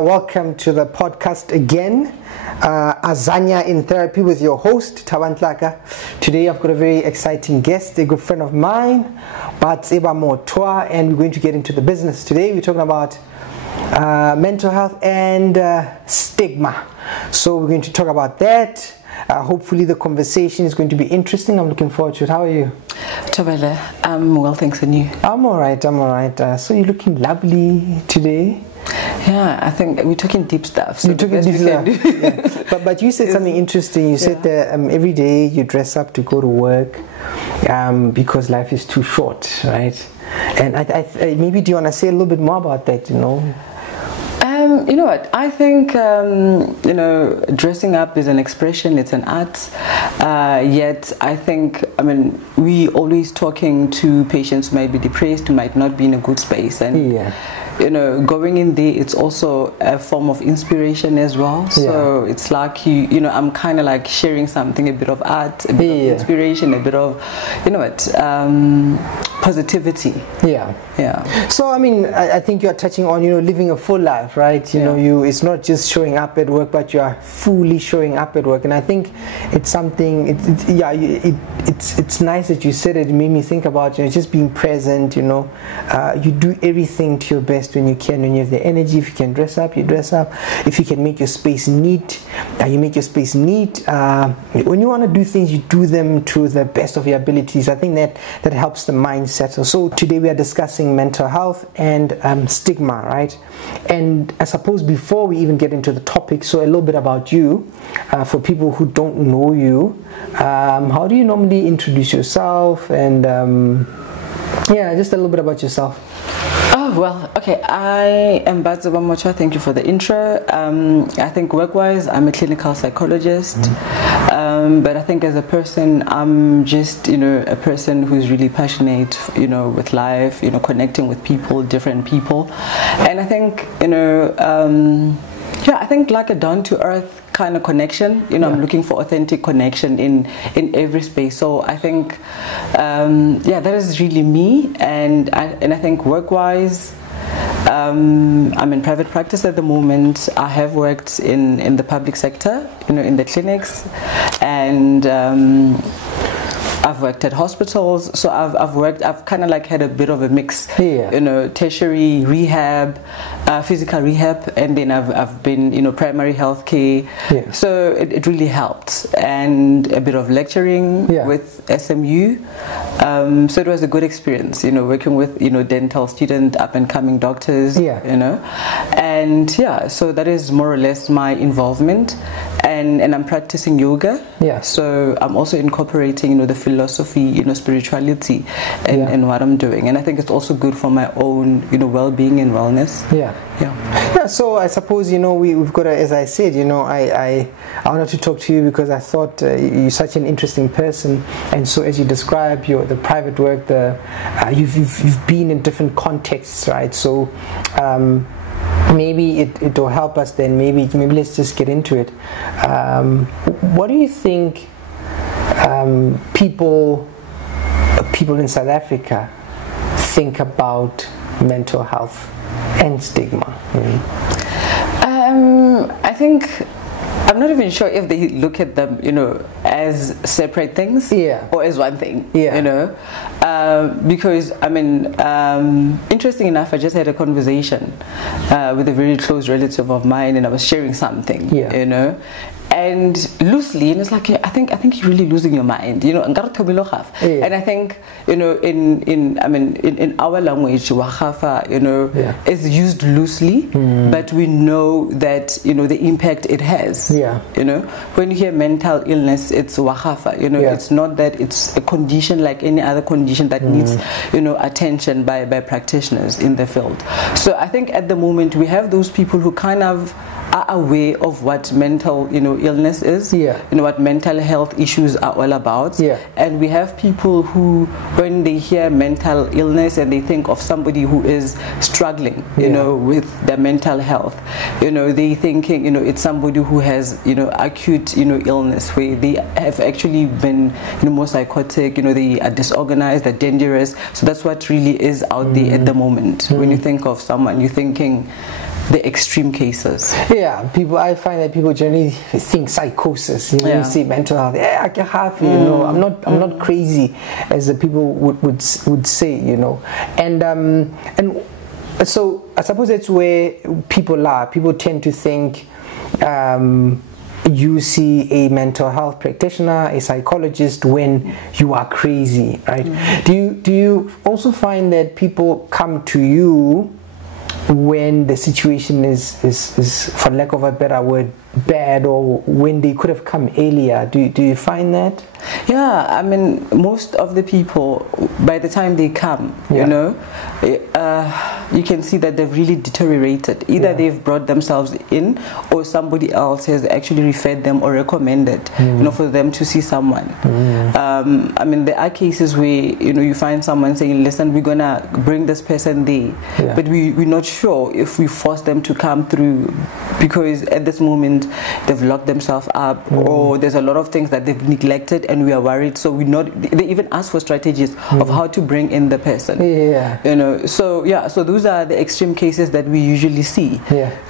welcome to the podcast again. Azania in Therapy with your host, Tlaka. Today I've got a very exciting guest, a good friend of mine, Baatseba Mothoa, and we're going to get into the business. Today we're talking about mental health and stigma. So we're going to talk about that. Hopefully the conversation is going to be interesting. I'm looking forward to it. How are you? Tabele, I'm well, thanks, and you? I'm alright, So you're looking lovely today. Yeah, I think we're talking deep stuff. So you're talking deep stuff. Yeah. But you said something interesting. You said that every day you dress up to go to work because life is too short, right? And I maybe do you want to say a little bit more about that, You know what, I think, dressing up is an expression, it's an art, yet I think, we always talking to patients who might be depressed, who might not be in a good space, and going in there, it's also a form of inspiration as well. So it's like I'm kind of like sharing something, a bit of art, a bit of inspiration, a bit of, positivity. Yeah. So I think you are touching on living a full life, right? It's not just showing up at work, but you are fully showing up at work. And I think it's something. It's nice that you said it. It made me think about just being present. You do everything to your best when you can. When you have the energy, if you can dress up, you dress up. If you can make your space neat, you make your space neat. When you want to do things, you do them to the best of your abilities. I think that helps the mind settle. So today we are discussing mental health and stigma, right? And I suppose before we even get into the topic, so a little bit about you, for people who don't know you, how do you normally introduce yourself? And just a little bit about yourself. Oh, well, okay, I am Baatseba Mothoa. Thank you for the intro. I think work-wise, I'm a clinical psychologist, but I think as a person, I'm just, a person who's really passionate, with life, connecting with people, different people. And I think, I think like a down-to-earth kind of connection, I'm looking for authentic connection in every space. So I think that is really me, and I think work-wise, I'm in private practice at the moment. I have worked in the public sector, in the clinics, and I've worked at hospitals, so I've kind of like had a bit of a mix, tertiary rehab, physical rehab, and then I've been, primary health care. So it really helped, and a bit of lecturing with SMU. So it was a good experience, working with, dental student, up and coming doctors, and so that is more or less my involvement. And I'm practicing yoga. So I'm also incorporating, the philosophy, spirituality, and what I'm doing. And I think it's also good for my own, well-being and wellness. So I suppose we've got as I said, I wanted to talk to you because I thought you're such an interesting person, and so as you describe the private work, you've been in different contexts, right? So maybe it will help us then. Maybe let's just get into it. What do you think people in South Africa think about mental health and stigma? I think I'm not even sure if they look at them, as separate things or as one thing, because interesting enough, I just had a conversation with a very close relative of mine, and I was sharing something, and loosely, and it's like, I think you're really losing your mind, and I think, in our language, wagafa, is used loosely, but we know that, the impact it has. When you hear mental illness, it's wagafa, it's not that it's a condition like any other condition that needs, attention by practitioners in the field. So I think at the moment we have those people who kind of are aware of what mental, illness is, what mental health issues are all about, and we have people who, when they hear mental illness and they think of somebody who is struggling, with their mental health, they thinking, it's somebody who has, acute, illness, where they have actually been, more psychotic, they are disorganized, they're dangerous. So that's what really is out there at the moment. When you think of someone, you're thinking, the extreme cases. Yeah, I find that people generally think psychosis. You know, you see mental health. Yeah, I can have, you know, I'm not crazy, as the people would say, you know, and so I suppose that's where people are. People tend to think. You see a mental health practitioner, a psychologist, when you are crazy, right? Do you also find that people come to you when the situation is, for lack of a better word, bad, or when they could have come earlier? Do you find that? Yeah, I mean, most of the people, by the time they come, you know, you can see that they've really deteriorated. Either they've brought themselves in, or somebody else has actually referred them or recommended, you know, for them to see someone. I mean, there are cases where, you know, you find someone saying, listen, we're gonna bring this person there, but we're not sure if we force them to come through, because at this moment they've locked themselves up, or there's a lot of things that they've neglected, and we are worried. So they even ask for strategies of how to bring in the person. You know, so so those are the extreme cases that we usually see.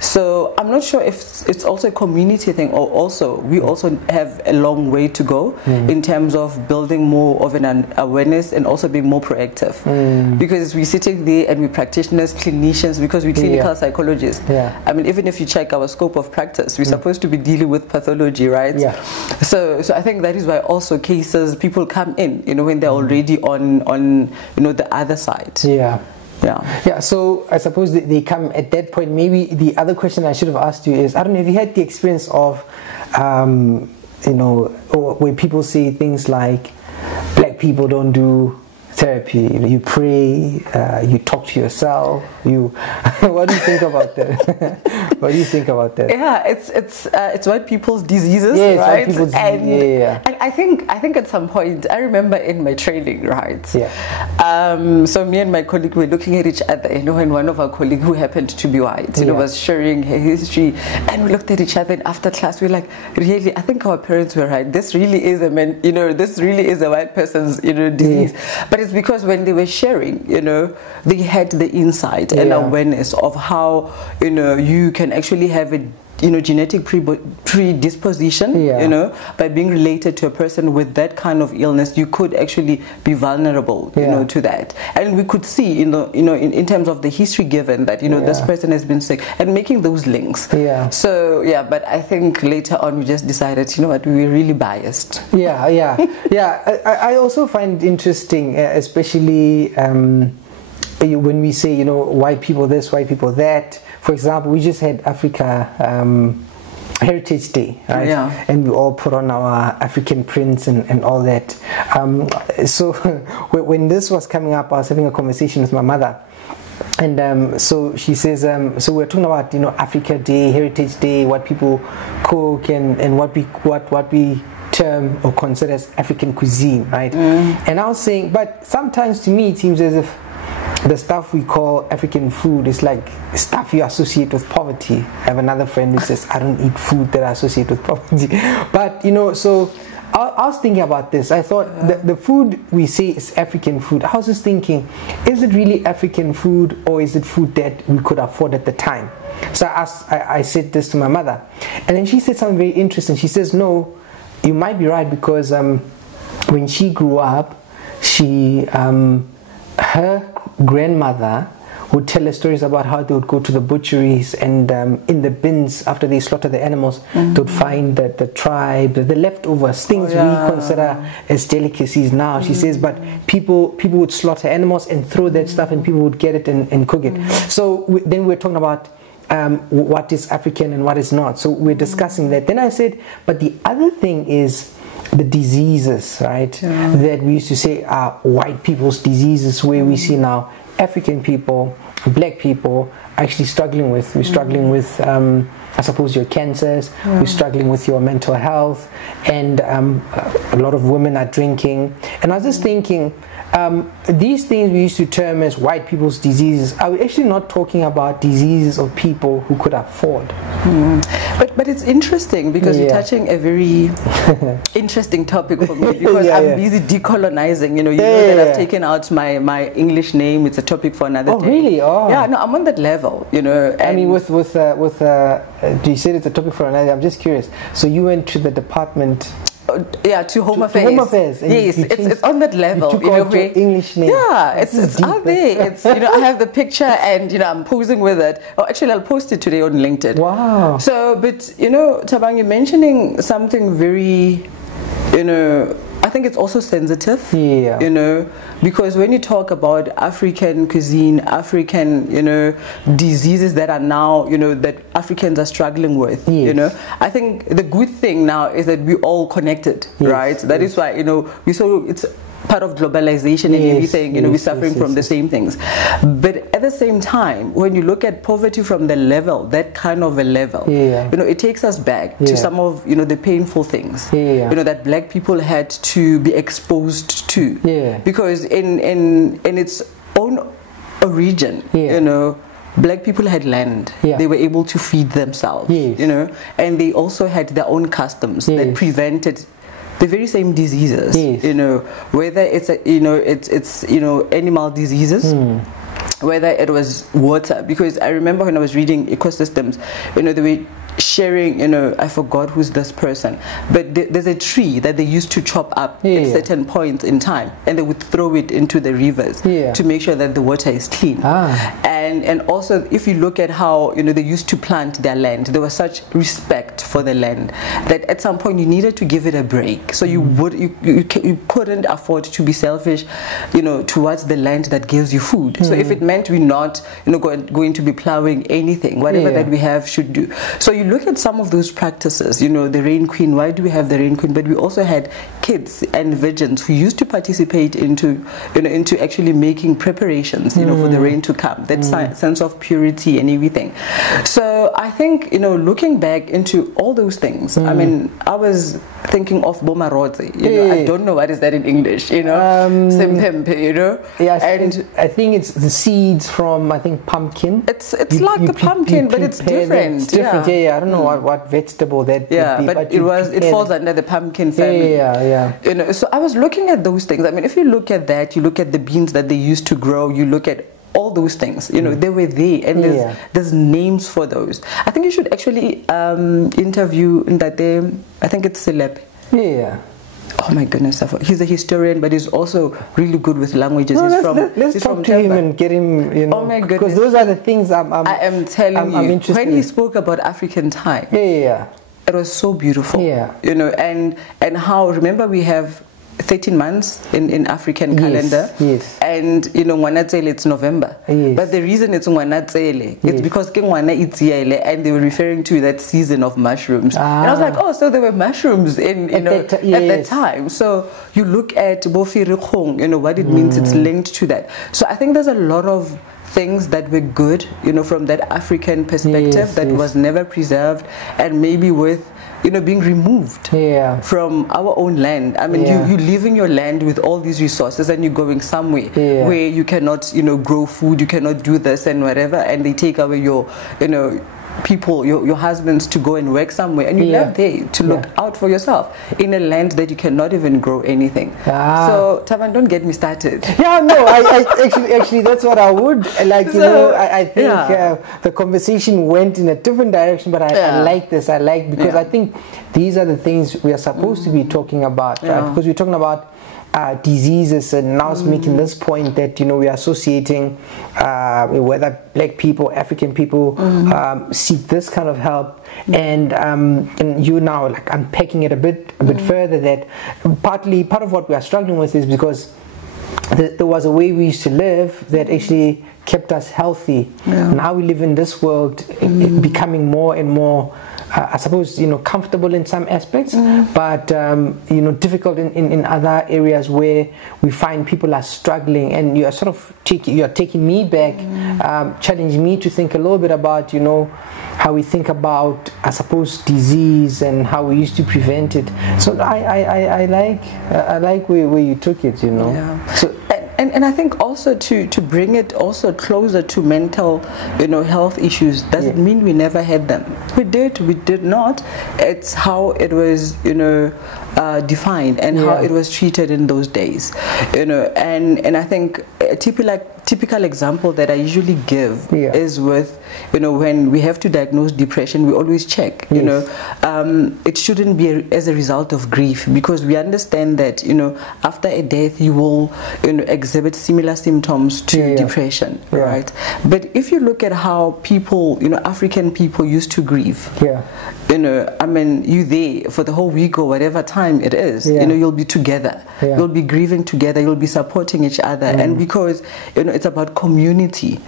So I'm not sure if it's also a community thing, or also we also have a long way to go in terms of building more of an awareness and also being more proactive, because we're sitting there and we're practitioners, clinicians, because we're clinical psychologists. I mean, even if you check our scope of practice, we're supposed to be dealing with pathology, right? So I think that is why also cases people come in, you know, when they're already on you know, the other side. So I suppose they come at that point. Maybe the other question I should have asked you is, I don't know, have you had the experience of you know, or where people say things like black people don't do therapy, you pray, you talk to yourself, what do you think about that? What do you think about that? Yeah, it's white people's diseases, right? White people's and I think at some point, I remember in my training, right? So me and my colleague were looking at each other, you know, and one of our colleagues who happened to be white, you know, was sharing her history, and we looked at each other, and after class we were like, really, I think our parents were right. This really is this really is a white person's, you know, disease. But it's because when they were sharing, you know, they had the insight and awareness of how, you know, you can actually have a, you know, genetic predisposition, you know, by being related to a person with that kind of illness, you could actually be vulnerable, you know, to that. And we could see, you know, in terms of the history given that, you know, this person has been sick, and making those links. So but I think later on we just decided, you know what, we were really biased. I also find it interesting, especially when we say, you know, white people this, white people that. For example, we just had Africa Heritage Day, right? And we all put on our African prints and all that. So when this was coming up, I was having a conversation with my mother. And so she says, so we're talking about, you know, Africa Day, Heritage Day, what people cook and what we term or consider as African cuisine, right? And I was saying, but sometimes to me it seems as if the stuff we call African food is like stuff you associate with poverty. I have another friend who says, I don't eat food that I associate with poverty. But, you know, so I was thinking about this. I thought the food we say is African food. I was just thinking, is it really African food, or is it food that we could afford at the time? So I said this to my mother. And then she said something very interesting. She says, no, you might be right, because when she grew up, her grandmother would tell us stories about how they would go to the butcheries, and in the bins after they slaughter the animals, they would find the tribe, the leftovers, things we consider as delicacies now. She says, but people would slaughter animals and throw that stuff, and people would get it and cook it. So then we're talking about what is African and what is not. So we're discussing that. Then I said, but the other thing is the diseases, right, that we used to say are white people's diseases, where we see now African people, black people actually struggling with. We're struggling with, I suppose, your cancers. We're struggling with your mental health, and a lot of women are drinking. And I was just thinking, these things we used to term as white people's diseases, are we actually not talking about diseases of people who could afford? But it's interesting because you're touching a very interesting topic for me, because I'm busy decolonizing. You know that I've taken out my English name. It's a topic for another day. Oh, really? Oh. Yeah, no, I'm on that level, you know. I mean, with you said it's a topic for another. I'm just curious. So you went to the department. Yeah, to Home Affairs. Home Affairs. Yes, it's on that level. You took out your English name. Yeah, it's out there. It's, you know, I have the picture and, you know, I'm posing with it. Oh, actually, I'll post it today on LinkedIn. Wow. So, but, you know, Thabang, you're mentioning something very, you know, I think it's also sensitive, you know, because when you talk about African cuisine, African, you know, diseases that are now, you know, that Africans are struggling with, you know, I think the good thing now is that we're all connected, right? That is why, you know, it's part of globalization and everything, you know, we're suffering from the same things. But at the same time, when you look at poverty from the level, that kind of a level, you know, it takes us back to some of, you know, the painful things, you know, that black people had to be exposed to. Because in its own origin, you know, black people had land. They were able to feed themselves, you know, and they also had their own customs that prevented the very same diseases, you know, whether it's you know, animal diseases, whether it was water, because I remember when I was reading ecosystems, you know, they were sharing, you know, I forgot who's this person, but there's a tree that they used to chop up at certain points in time, and they would throw it into the rivers to make sure that the water is clean. And also, if you look at how, you know, they used to plant their land, there was such respect for the land that at some point you needed to give it a break. So you couldn't afford to be selfish, you know, towards the land that gives you food. So if it meant we're not, you know, going to be plowing anything, whatever that we have should do. So you look at some of those practices, you know, the Rain Queen. Why do we have the Rain Queen? But we also had kids and virgins who used to participate into, you know, into actually making preparations, you know, for the rain to come. That sense of purity and everything. So I think, you know, looking back into all those things, I mean, I was thinking of Bomarotse, you know, I don't know what is that in English, you know, Sempempe, you know. And I think it's the seeds from, I think, pumpkin. It's like the pumpkin, but it's different. It's different, I don't know what vegetable that would be. But it falls under the pumpkin family. You know, so I was looking at those things. I mean, if you look at that, you look at the beans that they used to grow, you look at all those things, you know, they were there, and there's names for those. I think you should actually interview that I think it's Celeb. Oh my goodness, he's a historian, but he's also really good with languages. Let's talk to him and get him, you know. Oh my goodness. Because those are the things I am telling you. When he spoke about African time, it was so beautiful. You know, and how, remember, we have 13 months in African calendar, and you know, Ngwanatsele, it's November, but the reason it's Ngwanatsele, it's because and they were referring to that season of mushrooms, and I was like, oh, so there were mushrooms in, you know, at that time. So you look at Bofirikong, you know, what it means, it's linked to that. So I think there's a lot of things that were good, you know, from that African perspective that was never preserved, and maybe with, you know, being removed from our own land. I mean, you leaving your land with all these resources, and you're going somewhere where you cannot, you know, grow food, you cannot do this and whatever, and they take away your, you know, people, your husbands, to go and work somewhere, and you left there to look out for yourself in a land that you cannot even grow anything. So Thabang, don't get me started. I actually that's what I would like. You know, I think the conversation went in a different direction, but I like this. I like, because I think these are the things we are supposed to be talking about, right? Because we're talking about diseases, and now it's making this point that, you know, we are associating whether black people, African people seek this kind of help, and you now like unpacking it a bit further, that part of what we are struggling with is because there was a way we used to live that actually kept us healthy. Now we live in this world becoming more and more I suppose, you know, comfortable in some aspects, but you know, difficult in other areas where we find people are struggling, and you are sort of taking me back, challenging me to think a little bit about, you know, how we think about, I suppose, disease and how we used to prevent it. So I like where you took it, you know. So and I think also to bring it also closer to mental, health issues doesn't mean we never had them. We did not. It's how it was, defined and how it was treated in those days, and I think a typical example that I usually give is with, when we have to diagnose depression, we always check, it shouldn't be as a result of grief, because we understand that, after a death you will, exhibit similar symptoms to depression, right? But if you look at how people, African people used to grieve, you there for the whole week or whatever time it is, you'll be together, you'll be grieving together, you'll be supporting each other, and because, it's about community,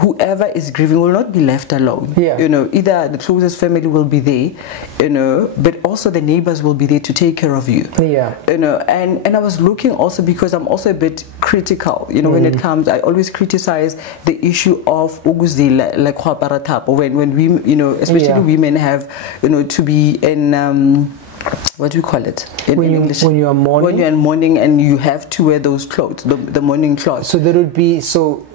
whoever is grieving will not be left alone, either the closest family will be there, but also the neighbors will be there to take care of you, and I was looking also, because I'm also a bit critical, when it comes, I always criticize the issue of uguzila, like when we, especially women have, to be in what do you call it in English? When you are mourning? When you are in mourning and you have to wear those clothes, the mourning clothes. So there would be,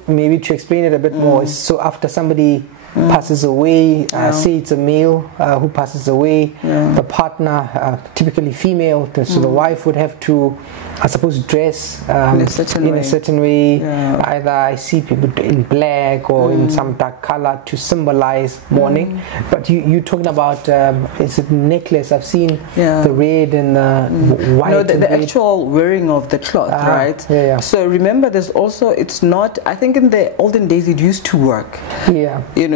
maybe to explain it a bit more, so after somebody passes away, say it's a male who passes away, the partner, typically female, so the wife would have to, I suppose, dress in a certain way. Either I see people in black or in some dark color to symbolize mourning. But you're talking about, is it necklace? I've seen the red and the white. No, the actual wearing of the cloth, right? So remember, there's also, it's not, I think in the olden days it used to work.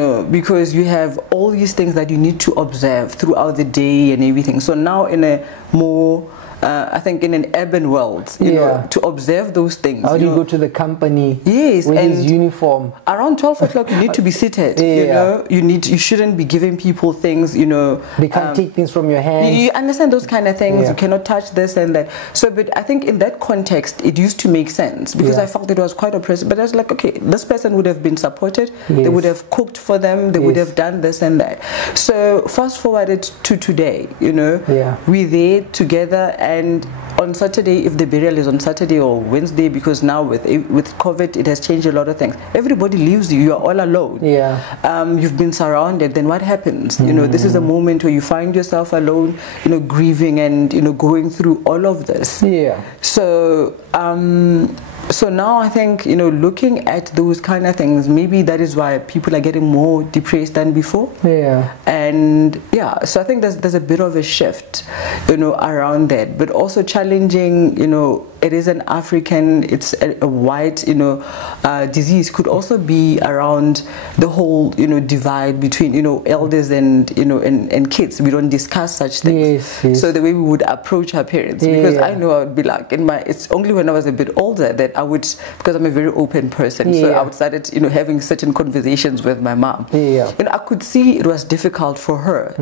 Because you have all these things that you need to observe throughout the day and everything. So now in a more I think in an urban world, to observe those things. How do you go to the company? Yes, with his uniform. Around 12 o'clock, you need to be seated. You shouldn't be giving people things. They can't take things from your hands. You understand those kind of things. You cannot touch this and that. So, but I think in that context, it used to make sense, because I felt it was quite oppressive. But I was like, okay, this person would have been supported. They would have cooked for them. They would have done this and that. So fast forwarded to today. We're there together. And on Saturday, if the burial is on Saturday or Wednesday, because now with COVID, it has changed a lot of things. Everybody leaves you. You are all alone. You've been surrounded. Then what happens? This is a moment where you find yourself alone, grieving and, going through all of this. So now I think, looking at those kind of things, maybe that is why people are getting more depressed than before. And so I think there's a bit of a shift, around that, but also challenging, it is an African, it's a white, disease, could also be around the whole, divide between, elders and, and kids. We don't discuss such things. So the way we would approach our parents, because I know I would be like, it's only when I was a bit older that I would, because I'm a very open person, so I would started, having certain conversations with my mom. And I could see it was difficult for her,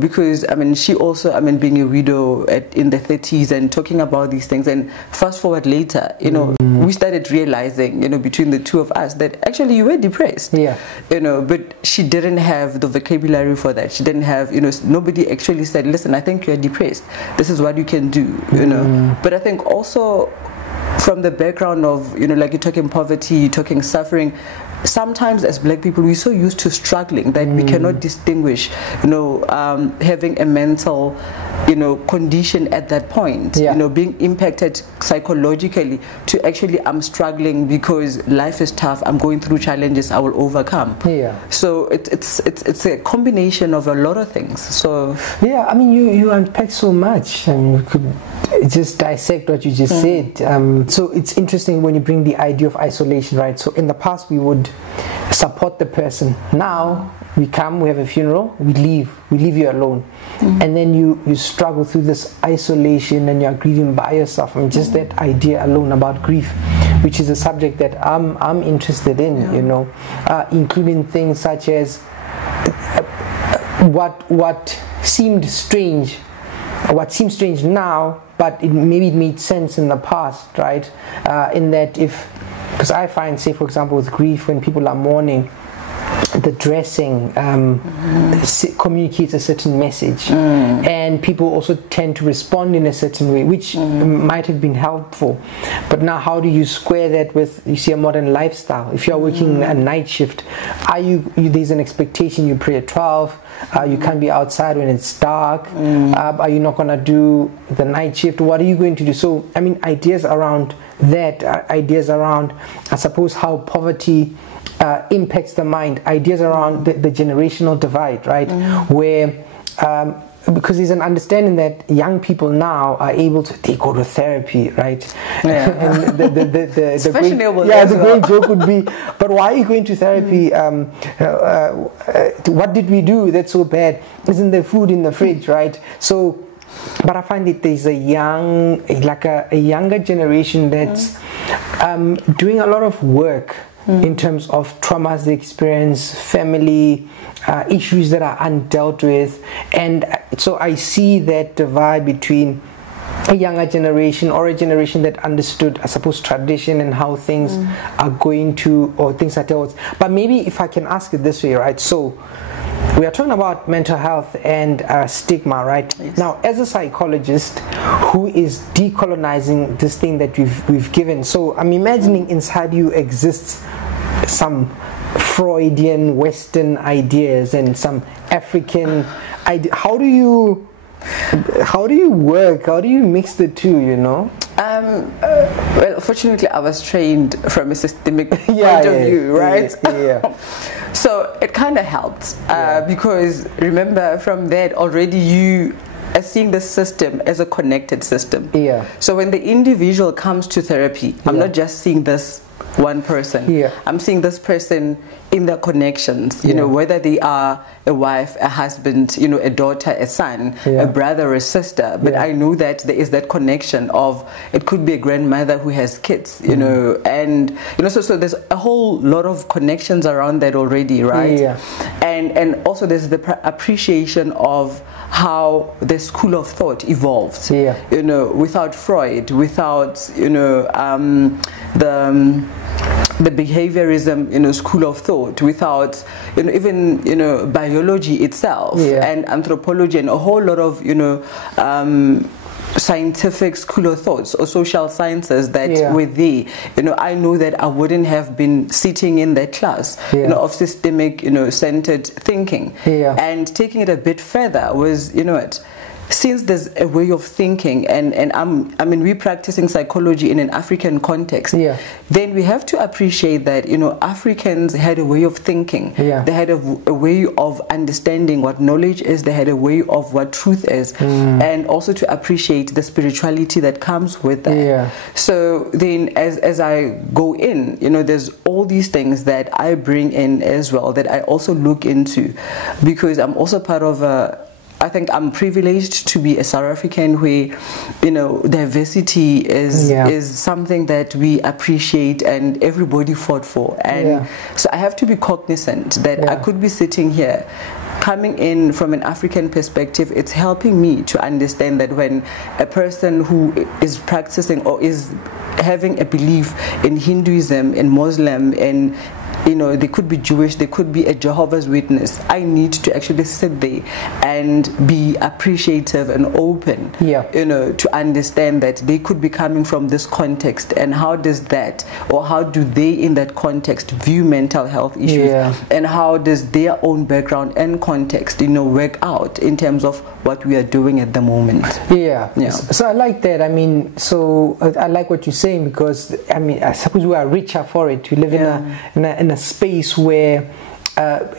because, she also, being a widow in the 30s and talking about these things, and fast forward later, we started realizing, between the two of us, that actually you were depressed, but she didn't have the vocabulary for that. She didn't have, nobody actually said, listen, I think you're depressed. This is what you can do, But I think also from the background of, like you're talking poverty, you're talking suffering, sometimes as black people we're so used to struggling that we cannot distinguish, having a mental, condition at that point, being impacted psychologically to actually I'm struggling because life is tough, I'm going through challenges, I will overcome. So it's a combination of a lot of things. So you unpack so much, and you could just dissect what you just said. So it's interesting when you bring the idea of isolation, right? So in the past we would support the person. Now we come, we have a funeral, we leave you alone, and then you struggle through this isolation and you're grieving by yourself. Just that idea alone about grief, which is a subject that I'm interested in, including things such as what seems strange now, but maybe it made sense in the past, right? In that because I find, say for example with grief, when people are mourning, the dressing communicates a certain message, and people also tend to respond in a certain way, which might have been helpful. But now, how do you square that with, you see, a modern lifestyle? If you're working a night shift, there's an expectation you pray at 12, you can't be outside when it's dark, are you not going to do the night shift? What are you going to do? So, I mean, ideas around that, ideas around, I suppose, how poverty impacts the mind, ideas around the generational divide, right? Where because there's an understanding that young people now are able to, they go to therapy, right? Yeah. And the great great joke would be, but why are you going to therapy? What did we do that's so bad? Isn't there food in the fridge, right? So, but I find that there's a younger generation that's doing a lot of work in terms of traumas they experience, family issues that are undealt with, and so I see that divide between a younger generation or a generation that understood, I suppose, tradition and how things are going to, or things are dealt with. But maybe if I can ask it this way, right? So we are talking about mental health and stigma, right? Yes. Now, as a psychologist who is decolonizing this thing that we've given, so I'm imagining inside you exists some Freudian Western ideas and some African ideas. How do you work? How do you mix the two, you know? Well, fortunately, I was trained from a systemic point of view, right? Yeah. So it kind of helped because remember, from that already you are seeing the system as a connected system. Yeah. So when the individual comes to therapy, I'm not just seeing this one person. Yeah. I'm seeing this person in their connections, you know, whether they are a wife, a husband, you know, a daughter, a son, a brother, a sister. But I know that there is that connection of, it could be a grandmother who has kids, you know, and, you know, so there's a whole lot of connections around that already, right? Yeah. And also there's the appreciation of how the school of thought evolved, you know, without Freud, without, you know, the behaviorism, you know, school of thought, without, you know, even, you know, biology itself and anthropology and a whole lot of, you know, scientific school of thoughts or social sciences that were there. You know, I know that I wouldn't have been sitting in that class, you know, of systemic, you know, centered thinking. And taking it a bit further was, you know what, since there's a way of thinking, and I mean, we're practicing psychology in an African context, then we have to appreciate that, you know, Africans had a way of thinking. They had a way of understanding what knowledge is. They had a way of what truth is, and also to appreciate the spirituality that comes with that. So then as I go in, you know, there's all these things that I bring in as well that I also look into, because I'm also part of I think I'm privileged to be a South African where, you know, diversity is something that we appreciate and everybody fought for. And so I have to be cognizant that I could be sitting here coming in from an African perspective. It's helping me to understand that when a person who is practicing or is having a belief in Hinduism, in Muslim, in, you know, they could be Jewish, they could be a Jehovah's Witness, I need to actually sit there and be appreciative and open, you know, to understand that they could be coming from this context, and how does that, or how do they in that context view mental health issues, and how does their own background and context, you know, work out in terms of what we are doing at the moment. So I like that. I mean, so I like what you're saying, because I mean, I suppose we are richer for it. We live in a space where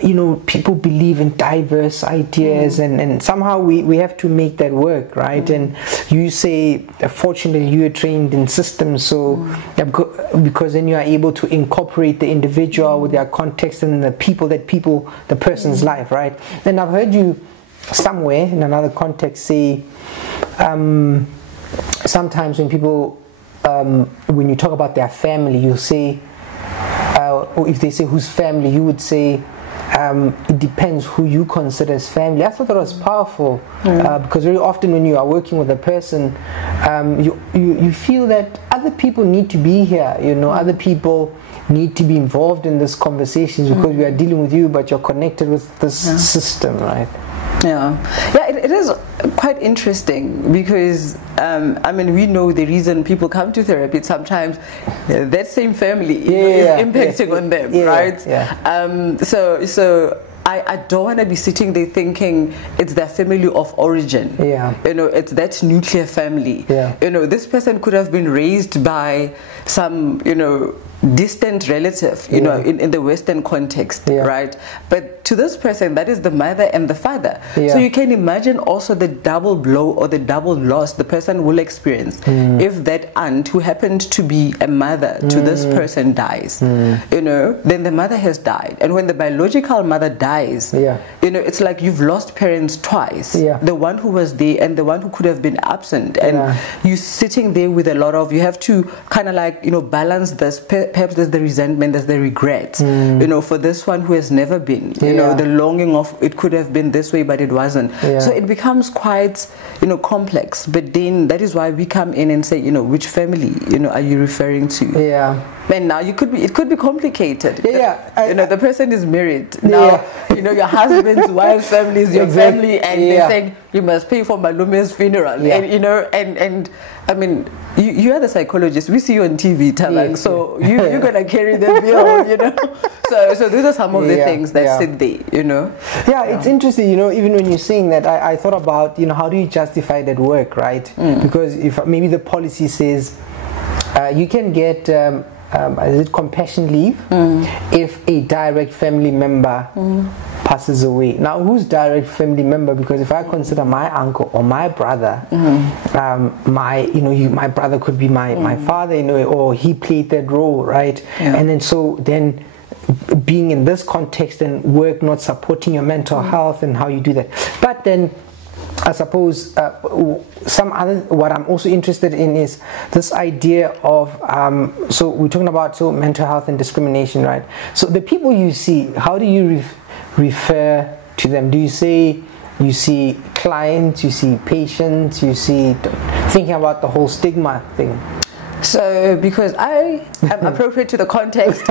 you know, people believe in diverse ideas, and somehow we have to make that work, right? And you say, fortunately, you are trained in systems, so because then you are able to incorporate the individual with their context and the person's life, right? And I've heard you somewhere in another context say, sometimes when people, when you talk about their family, you'll say, or if they say whose family, you would say it depends who you consider as family. I thought that was powerful, because very often when you are working with a person, you feel that other other people need to be here, you know, other people need to be involved in this conversations because we are dealing with you, but you're connected with this system, right? Yeah, it is quite interesting because I mean, we know the reason people come to therapy. Sometimes that same family is impacting on them, right? Yeah. So I don't want to be sitting there thinking it's their family of origin. Yeah. You know, it's that nuclear family. Yeah. You know, this person could have been raised by some, you know, distant relative, you know, in the Western context, right? But to this person, that is the mother and the father. So you can imagine also the double blow or the double loss the person will experience if that aunt who happened to be a mother to this person dies. You know, then the mother has died. And when the biological mother dies, you know, it's like you've lost parents twice. The one who was there and the one who could have been absent. And you're sitting there with a lot of, you have to kind of like, you know, balance this. Perhaps there's the resentment, there's the regret, you know, for this one who has never been, you know, the longing of it could have been this way, but it wasn't. So it becomes quite, you know, complex. But then that is why we come in and say, you know, which family, you know, are you referring to? And now it could be complicated. You know, the person is married. Now, you know, your husband's wife's family is your family, and they're saying you must pay for Malume's funeral. And, you know, and I mean, you are the psychologist. We see you on TV, Thabang, so you're gonna carry the bill, you know. So these are some of the things that sit there, you know. It's interesting, you know. Even when you're saying that, I thought about, you know, how do you justify that work, right? Because if maybe the policy says you can get is it compassion leave if a direct family member passes away. Now, who's direct family member? Because if I consider my uncle or my brother, my brother could be my father, you know, or he played that role, right? And then being in this context and work not supporting your mental health and how you do that. But then I suppose what I'm also interested in is this idea of so we're talking about mental health and discrimination, right? So the people you see, how do you refer to them? Do you say you see clients, you see patients, you see thinking about the whole stigma thing? So because I am appropriate to the context.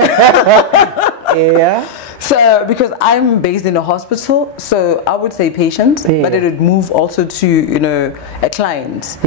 So because I'm based in a hospital, so I would say patients, but it would move also to, you know, a client.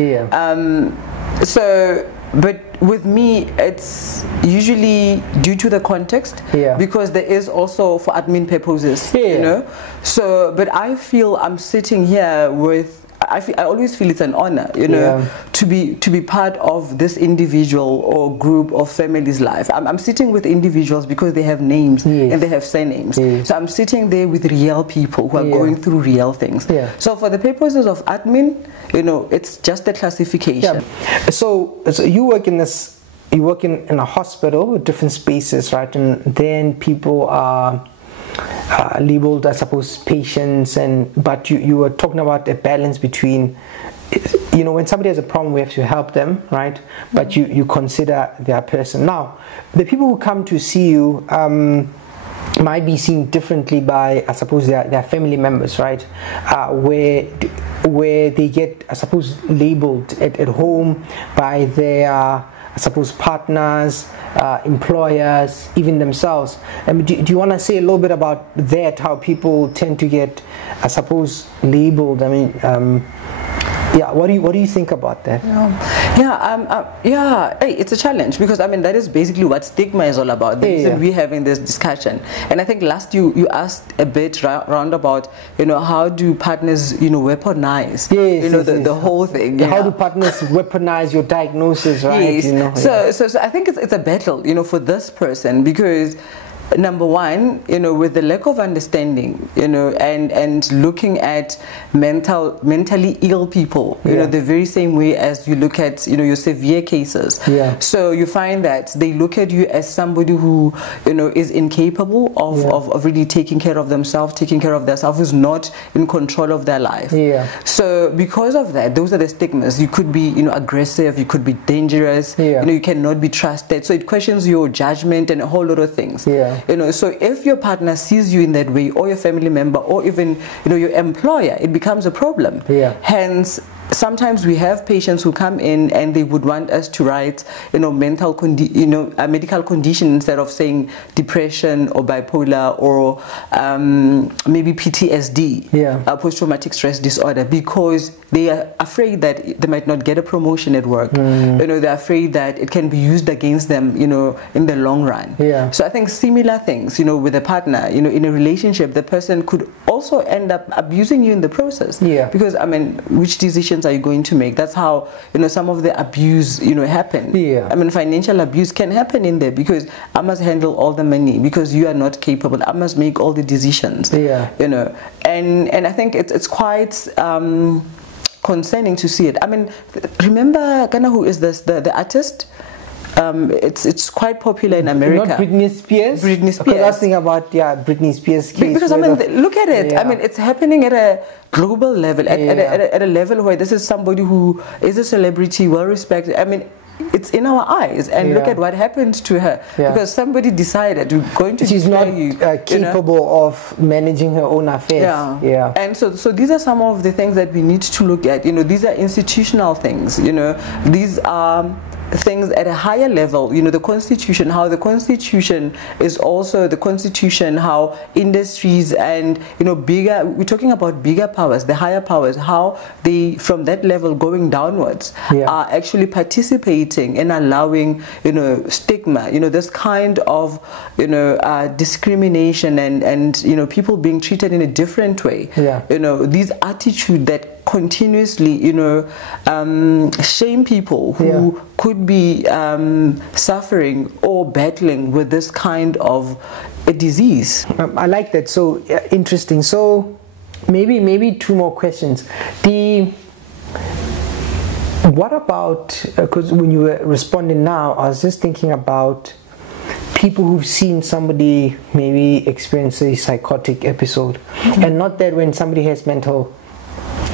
But with me, it's usually due to the context, because there is also for admin purposes, you know. So, but I feel I'm sitting here with, I always feel it's an honor, you know, to be part of this individual or group or family's life. I'm sitting with individuals because they have names and they have surnames. So I'm sitting there with real people who are going through real things. So for the purposes of admin, you know, it's just a classification. So you work in this, you work in a hospital with different spaces, right? And then people are labeled, I suppose, patients, but you were talking about a balance between, you know, when somebody has a problem, we have to help them, right? But you consider their person. Now, the people who come to see you might be seen differently by, I suppose, their family members, right? Where they get, I suppose, labeled at home by their, I suppose, partners, employers, even themselves. Do you want to say a little bit about that, how people tend to get, I suppose, labeled? I mean, what do you think about that? Hey, it's a challenge, because I mean that is basically what stigma is all about. The reason we're having this discussion. And I think last you asked a bit round about, you know, how do partners, you know, weaponize, the whole thing. How do partners weaponize your diagnosis, right? You know, so I think it's a battle, you know, for this person, because number one, you know, with the lack of understanding, you know, and looking at mentally ill people, you know, the very same way as you look at, you know, your severe cases. So you find that they look at you as somebody who, you know, is incapable of really taking care of themselves, taking care of themselves, who's not in control of their life. So because of that, those are the stigmas. You could be, you know, aggressive, you could be dangerous, you know, you cannot be trusted. So it questions your judgment and a whole lot of things. You know, so if your partner sees you in that way, or your family member, or even, you know, your employer, it becomes a problem. Hence, sometimes we have patients who come in and they would want us to write, medical condition instead of saying depression or bipolar or maybe PTSD, post-traumatic stress disorder, because they are afraid that they might not get a promotion at work. They're afraid that it can be used against them, in the long run. So I think similar things, with a partner, in a relationship, the person could also end up abusing you in the process. Because, which decisions are you going to make? That's how, some of the abuse, happen. Financial abuse can happen in there, because I must handle all the money because you are not capable. I must make all the decisions. And I think it's quite concerning to see it. Remember Ghana, who is this, the artist? It's quite popular in America. Not Britney Spears? Britney Spears. Because I was thinking about, Britney Spears case. Because, look at it. It's happening at a global level, at a level where this is somebody who is a celebrity, well-respected. It's in our eyes, and look at what happened to her, because somebody decided we're going to. She's not capable of managing her own affairs. And so these are some of the things that we need to look at. These are institutional things. These are things at a higher level, the Constitution, how the Constitution is also the Constitution, how industries and, bigger, we're talking about bigger powers, the higher powers, how they, from that level going downwards, are actually participating and allowing, stigma, this kind of, discrimination and people being treated in a different way. These attitude that continuously, shame people who could be suffering or battling with this kind of a disease. I like that. So interesting. So maybe two more questions. What about, because when you were responding now, I was just thinking about people who've seen somebody maybe experience a psychotic episode, and not that when somebody has mental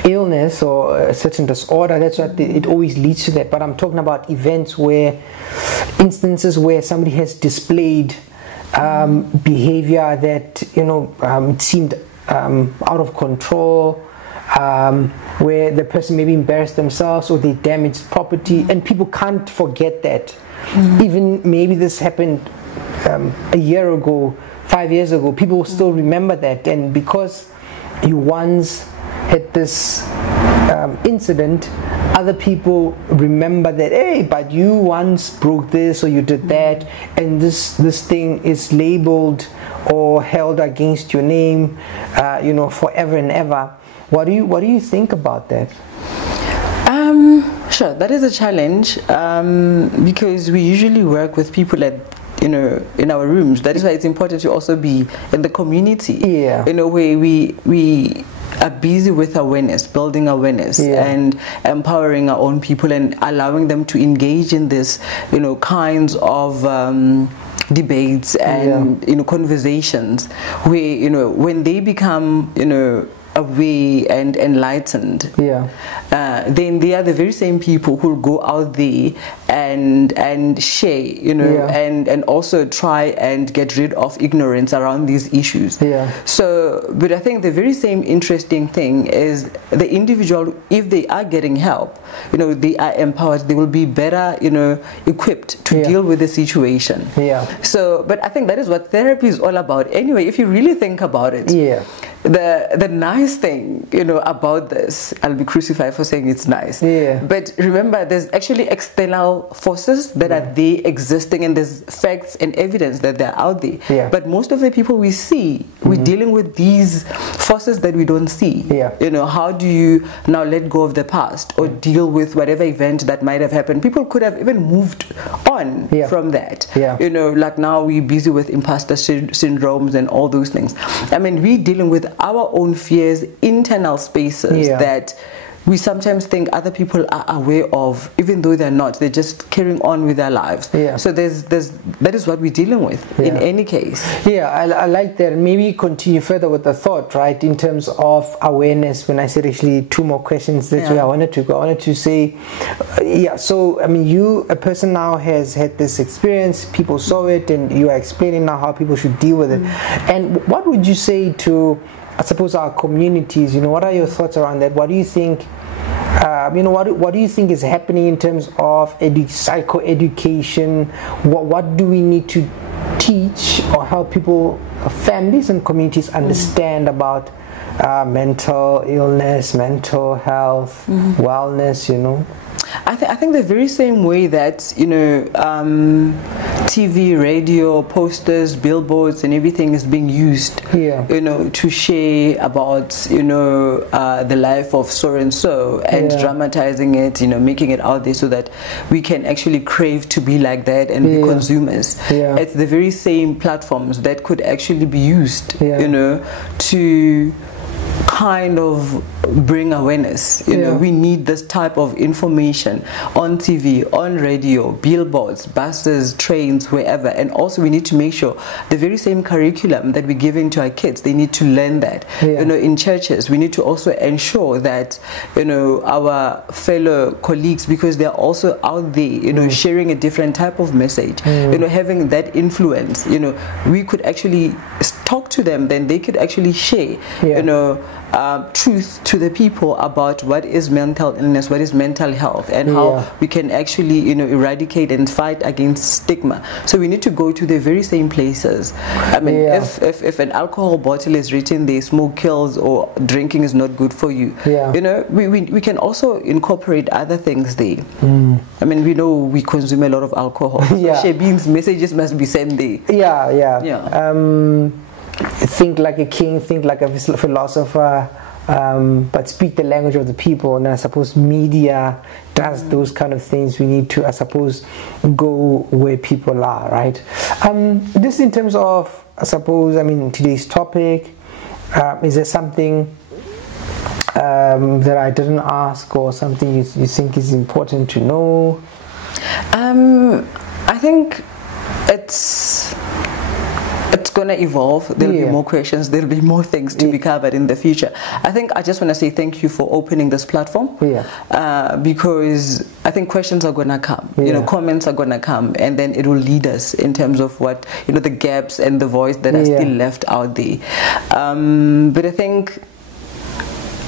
illness or a certain disorder, that's what it always leads to that. But I'm talking about instances where somebody has displayed behavior that seemed out of control, where the person maybe embarrassed themselves or they damaged property, and people can't forget that. Even maybe this happened a year ago, 5 years ago, people will still remember that. And because you once had this incident, other people remember that, hey, but you once broke this or you did that, and this thing is labeled or held against your name, forever and ever. What do you think about that? Sure, that is a challenge, because we usually work with people at in our rooms. That is why it's important to also be in the community. Where we are busy with awareness, building awareness, and empowering our own people and allowing them to engage in this, kinds of debates and conversations where when they become aware and enlightened, then they are the very same people who will go out there and share, and also try and get rid of ignorance around these issues. So, but I think the very same interesting thing is the individual, if they are getting help, they are empowered, they will be better, equipped to deal with the situation. So, but I think that is what therapy is all about. Anyway, if you really think about it, the nice thing, about this, I'll be crucified for saying it's nice. But remember, there's actually external forces that are there existing, and there's facts and evidence that they're out there. But most of the people we see, we're dealing with these forces that we don't see. How do you now let go of the past or deal with whatever event that might have happened? People could have even moved on from that. Like now we're busy with imposter syndromes and all those things. We're dealing with our own fears, internal spaces that we sometimes think other people are aware of, even though they're not. They're just carrying on with their lives. So that is what we're dealing with in any case. I like that. Maybe continue further with the thought, right, in terms of awareness. When I said actually two more questions, that's where I wanted to go. I wanted to say, so a person now has had this experience, people saw it, and you are explaining now how people should deal with it. And what would you say to, I suppose, our communities? What are your thoughts around that? What do you think what do you think is happening in terms of psychoeducation? What do we need to teach or help people, families and communities understand about mental illness, mental health, wellness, I think the very same way that, TV, radio, posters, billboards and everything is being used, to share about, the life of so and so and dramatizing it, making it out there so that we can actually crave to be like that and be consumers. It's the very same platforms that could actually be used, to kind of bring awareness. We need this type of information on TV, on radio, billboards, buses, trains, wherever. And also we need to make sure the very same curriculum that we're giving to our kids, they need to learn that. In churches, we need to also ensure that our fellow colleagues, because they're also out there, sharing a different type of message, having that influence, we could actually talk to them, then they could actually share, truth to the people about what is mental illness, what is mental health, and how we can actually, eradicate and fight against stigma. So we need to go to the very same places. I mean, if an alcohol bottle is written there, smoke kills or drinking is not good for you, we can also incorporate other things there. I mean, we know we consume a lot of alcohol. So Shebeen's messages must be sent there. Think like a king, think like a philosopher, but speak the language of the people. And I suppose media does those kind of things. We need to, I suppose, go where people are, right? This in terms of, I suppose, today's topic, is there something that I didn't ask, or something you think is important to know? I think it's going to evolve. There'll be more questions, there'll be more things to be covered in the future. I think I just want to say thank you for opening this platform, because I think questions are going to come, comments are going to come, and then it will lead us in terms of what, the gaps and the voice that are still left out there. But I think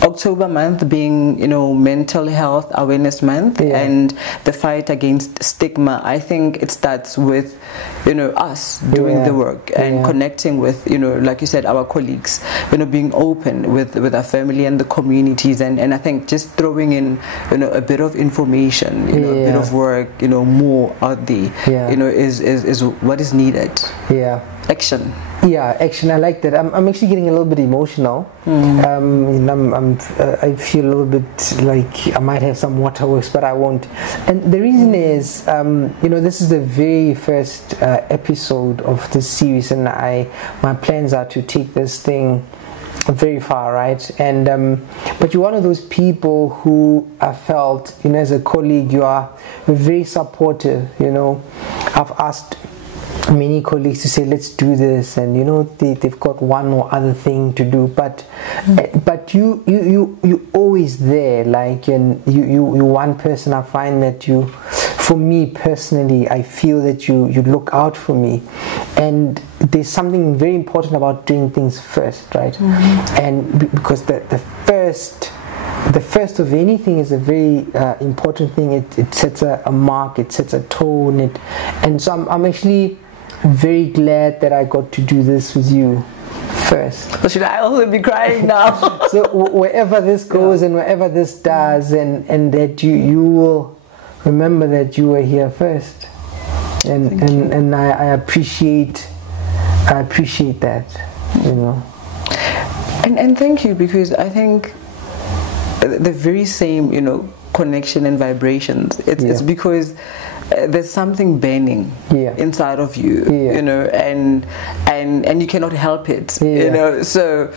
October month being, mental health awareness month and the fight against stigma, I think it starts with, us doing the work and connecting with, like you said, our colleagues, being open with our family and the communities, and I think just throwing in, a bit of information, a bit of work, more out there, is what is needed. Action. Action. I like that. I'm actually getting a little bit emotional. I feel a little bit like I might have some waterworks, but I won't. And the reason is, this is the very first episode of this series, and my plans are to take this thing very far, right? And but you're one of those people who I felt, as a colleague, you're very supportive. I've asked many colleagues to say, let's do this, and they've got one or other thing to do, but you always there, like, and you one person. I find that for me personally, I feel that you look out for me, and there's something very important about doing things first, right? And because the first of anything is a very important thing. It sets a mark, it sets a tone, and so I'm actually very glad that I got to do this with you first. So should I also be crying now? So wherever this goes and wherever this does, and that you will remember that you were here first, and I appreciate that, and thank you, because I think the very same connection and vibrations, it's because there's something burning inside of you, and you cannot help it, so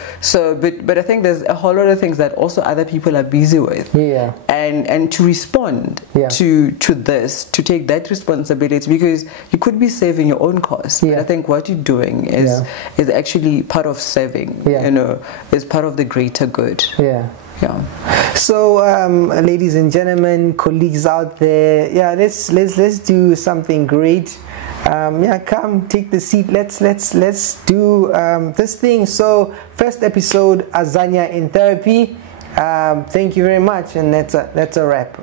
but I think there's a whole lot of things that also other people are busy with, and to respond to this, to take that responsibility, because you could be saving your own cause, but I think what you're doing is actually part of serving, is part of the greater good. So ladies and gentlemen, colleagues out there, let's do something great. Come take the seat, let's do this thing. So first episode, Azania in Therapy. Thank you very much, and that's a wrap.